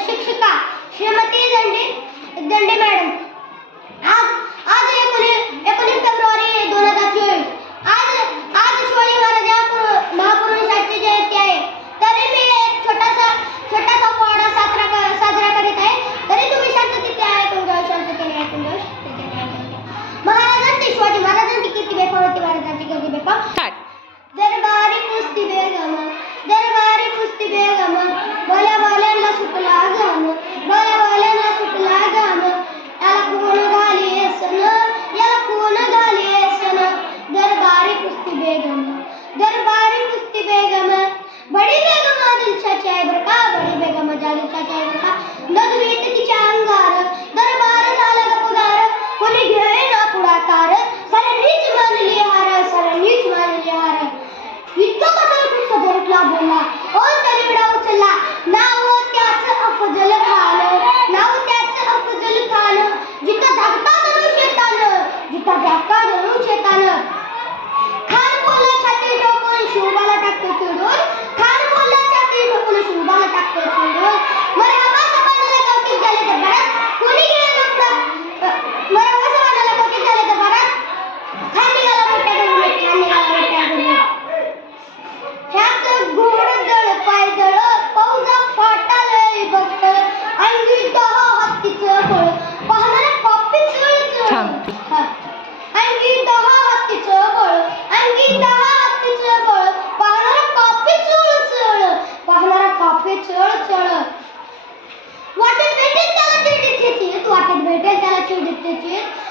शिक्षिका श्रीमती दंडे दंडे मॅडम आज बड़ी बेगम बड़ी बेगम आदिल चाचा है बड़का बड़ी बेगम आदिल चाचा है बड़का। edeceğiz.